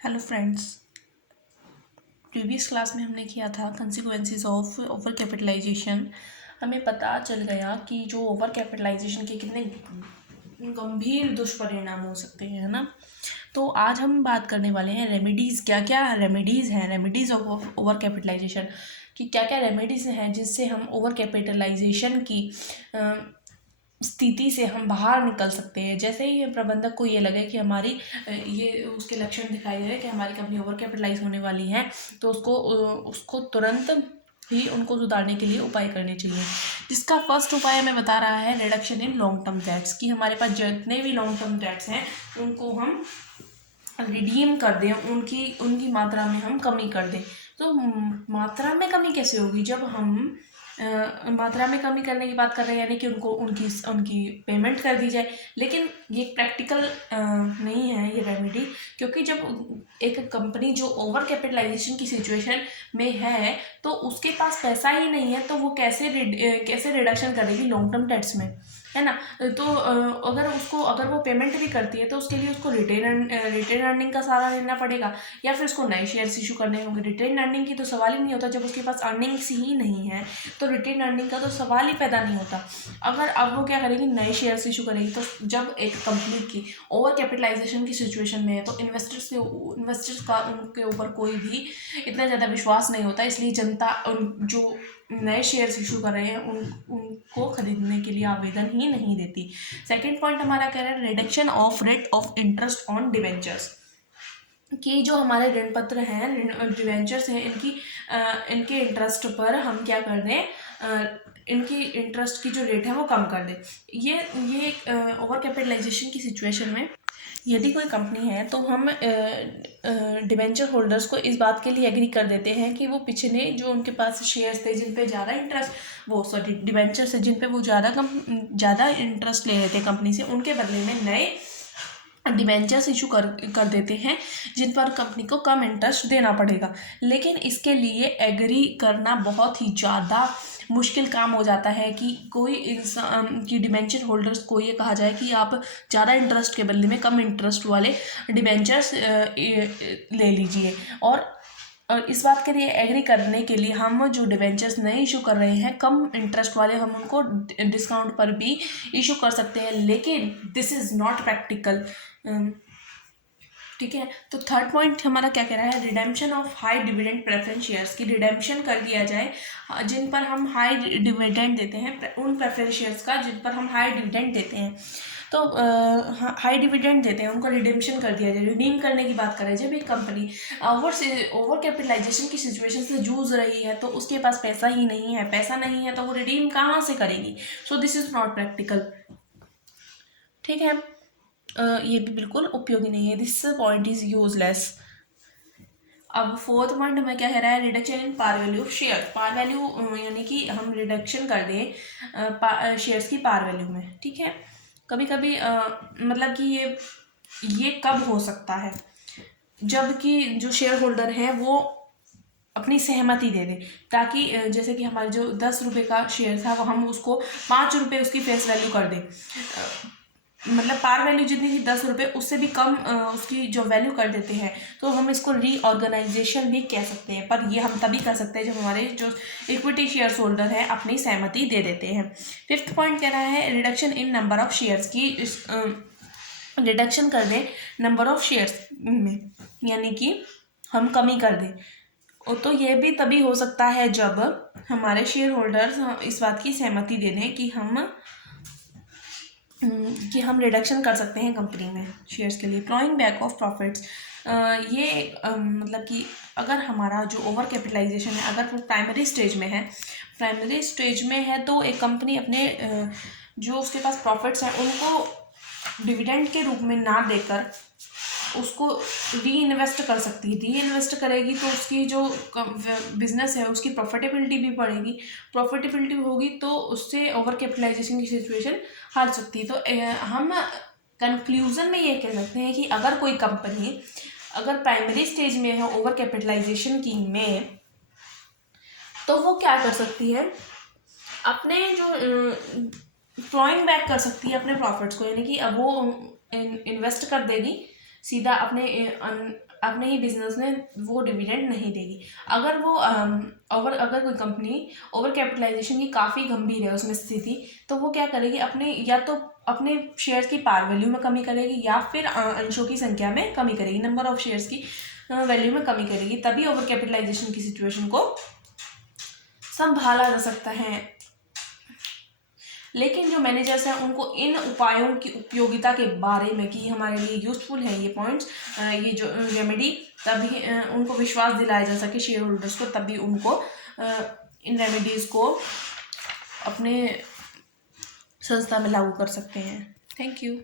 Hello friends. Previous class में हमने किया था कंसिक्वेंसेस ऑफ ओवर कैपिटलाइजेशन। हमें पता चल गया कि जो ओवर कैपिटलाइजेशन के कितने गंभीर दुष्परिणाम हो सकते हैं, है ना। तो आज हम बात करने वाले हैं रेमेडीज़, क्या क्या रेमेडीज़ हैं, रेमेडीज़ ऑफ ओवर कैपिटलाइजेशन कि क्या क्या रेमेडीज़ हैं जिससे हम ओवर कैपिटलाइजेशन की स्थिति से हम बाहर निकल सकते हैं। जैसे ही प्रबंधक को ये लगे कि हमारी ये उसके लक्षण दिखाई दे रहे हैं कि हमारी कंपनी ओवर कैपिटलाइज होने वाली है, तो उसको तुरंत ही उनको सुधारने के लिए उपाय करने चाहिए। जिसका फर्स्ट उपाय हमें बता रहा है reduction in long term debts, कि हमारे पास जितने भी लॉन्ग टर्म डेट्स हैं उनको हम रिडीम कर दें, उनकी मात्रा में हम कमी कर दें। तो मात्रा में कमी कैसे होगी? जब हम मात्रा में कमी करने की बात कर रहे हैं, यानी कि उनको उनकी पेमेंट कर दी जाए। लेकिन ये प्रैक्टिकल नहीं है ये रेमेडी, क्योंकि जब एक कंपनी जो ओवर कैपिटलाइजेशन की सिचुएशन में है तो उसके पास पैसा ही नहीं है, तो वो कैसे रिडक्शन करेगी लॉन्ग टर्म डेट्स में, है ना। तो अगर वो पेमेंट भी करती है तो उसके लिए उसको रिटेन अर्निंग का सहारा लेना पड़ेगा, या फिर उसको नए शेयर्स इशू करने होंगे। रिटेन अर्निंग की तो सवाल ही नहीं होता, जब उसके पास अर्निंग्स ही नहीं है तो रिटेन अर्निंग का तो सवाल ही पैदा नहीं होता। अगर अब वो क्या करेगी, नए शेयर्स इशू करेगी, तो जब एक कंपनी की ओवर कैपिटलाइजेशन की सिचुएशन में है तो इन्वेस्टर्स का उनके ऊपर कोई भी इतना ज़्यादा विश्वास नहीं होता, इसलिए जनता जो नए शेयर्स इशू कर रहे हैं उनको खरीदने के लिए आवेदन ही नहीं देती। सेकंड पॉइंट हमारा कह रहा है reduction of rate of interest on debentures, कि जो हमारे ऋण पत्र हैं, डिवेंचर्स हैं, इनके इंटरेस्ट पर हम क्या कर दें, इनकी इंटरेस्ट की जो रेट है वो कम कर दें। ये ओवर कैपिटलाइजेशन की सिचुएशन में यदि कोई कंपनी है तो हम डिवेंचर होल्डर्स को इस बात के लिए एग्री कर देते हैं कि वो पिछले जो उनके पास शेयर्स थे जिन पे ज़्यादा इंटरेस्ट डिवेंचर से जिन पे वो ज़्यादा इंटरेस्ट ले रहे थे कंपनी से, उनके बदले में नए डिवेंचर्स इशू कर देते हैं जिन पर कंपनी को कम इंटरेस्ट देना पड़ेगा। लेकिन इसके लिए एग्री करना बहुत ही ज़्यादा मुश्किल काम हो जाता है कि कोई इंसान की डिवेंचर होल्डर्स को ये कहा जाए कि आप ज़्यादा इंटरेस्ट के बदले में कम इंटरेस्ट वाले डिवेंचर्स ले लीजिए। और इस बात के लिए एग्री करने के लिए हम जो डिवेंचर्स नए इशू कर रहे हैं कम इंटरेस्ट वाले, हम उनको डिस्काउंट पर भी इशू कर सकते हैं, लेकिन दिस इज़ नॉट प्रैक्टिकल। ठीक है। तो थर्ड पॉइंट हमारा क्या कह रहा है, redemption of high dividend preference shares की रिडेम्पशन कर दिया जाए जिन पर हम हाई डिविडेंड देते हैं, उन प्रेफरेंस शेयर्स का जिन पर हम हाई डिविडेंड देते हैं, तो हाई डिविडेंड देते हैं उनको रिडेम्पशन कर दिया जाए। रिडीम करने की बात करें, जब एक कंपनी ओवर कैपिटलाइजेशन की सिचुएशन से जूझ रही है तो उसके पास पैसा ही नहीं है, पैसा नहीं है तो वो रिडीम कहाँ से करेगी? So this is not practical. ठीक है। ये भी बिल्कुल उपयोगी नहीं है, दिस पॉइंट इज यूजलेस। अब फोर्थ पॉइंट हमें क्या कह रहा है, reduction in par value of share. Par value यानी कि हम रिडक्शन कर दें शेयर्स की पार वैल्यू में। ठीक है। कभी कभी मतलब कि ये कब हो सकता है, जबकि जो शेयर होल्डर है वो अपनी सहमति दे दे, ताकि जैसे कि हमारे जो 10 रुपये का शेयर था वो हम उसको 5 रुपये उसकी फेस वैल्यू कर दें, मतलब पार वैल्यू जितनी थी 10 रुपये उससे भी कम उसकी जो वैल्यू कर देते हैं, तो हम इसको रीऑर्गेनाइजेशन भी कह सकते हैं। पर ये हम तभी कर सकते हैं जब हमारे जो इक्विटी शेयर्स होल्डर है अपनी सहमति दे देते हैं। फिफ्थ पॉइंट कह रहा है reduction in number of shares की, रिडक्शन कर दें नंबर ऑफ शेयर्स में, यानी कि हम कमी कर दें। तो ये भी तभी हो सकता है जब हमारे शेयर होल्डर्स इस बात की सहमति दे दें कि हम रिडक्शन कर सकते हैं कंपनी में शेयर्स के लिए। क्लॉइंग बैक ऑफ प्रॉफिट्स, ये मतलब कि अगर हमारा जो ओवर कैपिटलाइजेशन है अगर वो प्राइमरी स्टेज में है तो एक कंपनी अपने जो उसके पास प्रॉफिट्स हैं उनको डिविडेंड के रूप में ना देकर उसको री इन्वेस्ट कर सकती है। री इन्वेस्ट करेगी तो उसकी जो बिजनेस है उसकी प्रॉफिटेबिलिटी भी बढ़ेगी, प्रॉफिटेबिलिटी होगी तो उससे ओवर कैपिटलाइजेशन की सिचुएशन हट सकती है। तो हम कंक्लूजन में ये कह सकते हैं कि अगर कोई कंपनी अगर प्राइमरी स्टेज में है ओवर कैपिटलाइजेशन की में, तो वो क्या कर सकती है, अपने जो क्लॉइंग बैक कर सकती है अपने प्रॉफिट्स को, यानी कि अब वो इन्वेस्ट कर देगी सीधा अपने ही बिजनेस में वो डिविडेंड नहीं देगी। अगर वो अगर कोई कंपनी ओवर कैपिटलाइजेशन की काफ़ी गंभीर है उसमें स्थिति, तो वो क्या करेगी, अपने या तो अपने शेयर्स की पार वैल्यू में कमी करेगी या फिर अंशों की संख्या में कमी करेगी, नंबर ऑफ शेयर्स की वैल्यू में कमी करेगी, तभी ओवर कैपिटलाइजेशन की सिचुएशन को संभाला जा सकता है। लेकिन जो मैनेजर्स हैं उनको इन उपायों की उपयोगिता के बारे में कि हमारे लिए यूजफुल है ये पॉइंट्स, ये जो रेमेडी, तभी उनको विश्वास दिलाया जा सके शेयर होल्डर्स को, तभी उनको इन रेमेडीज़ को अपने संस्था में लागू कर सकते हैं। Thank you.